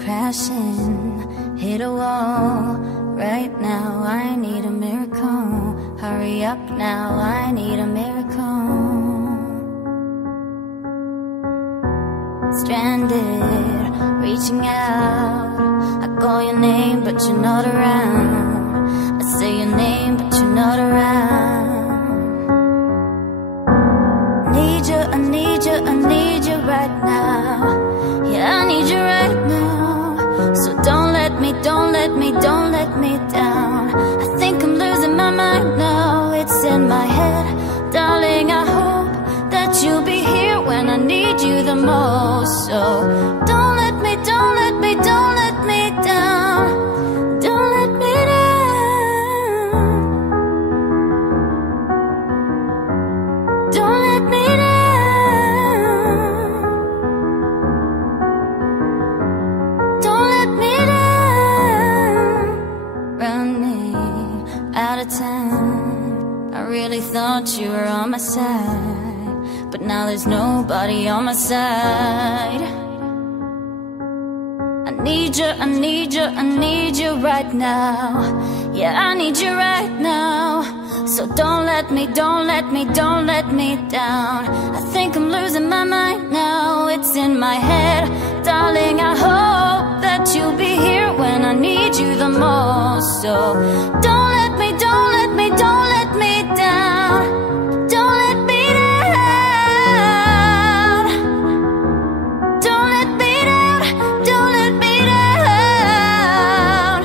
crashing, hit a wall. Right now I need a miracle. Hurry up now, I need a miracle. Stranded, reaching out. I call your name but you're not around. I say your name but you're not around. Need you, I need you, I need you right now. Yeah, I need you right now. So don't let me, don't let me, don't let me down. I think I'm losing my mind now. It's in my head, darling, I hope that you'll be here when I need you the most. So don't let me, don't let me, don't let me down. Don't let me down. Don't let me down. Don't let me down. Running out of town. I really thought you were on my side, but now there's nobody on my side. I need you, I need you, I need you right now. Yeah, I need you right now. So don't let me, don't let me, don't let me down. I think I'm losing my mind now. It's in my head, darling, I hope that you'll be here when I need you the most. So don't let me, don't let me, don't let me down. Don't let me down. Don't let me down. Don't let me down.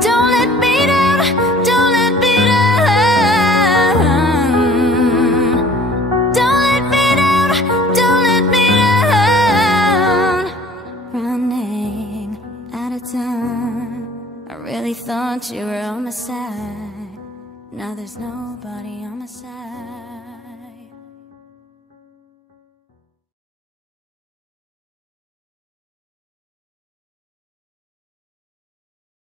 Don't let me down. Don't let me down. Don't let me down. Don't let me down. Running out of time. I really thought you were on my side. Now there's nobody on my side.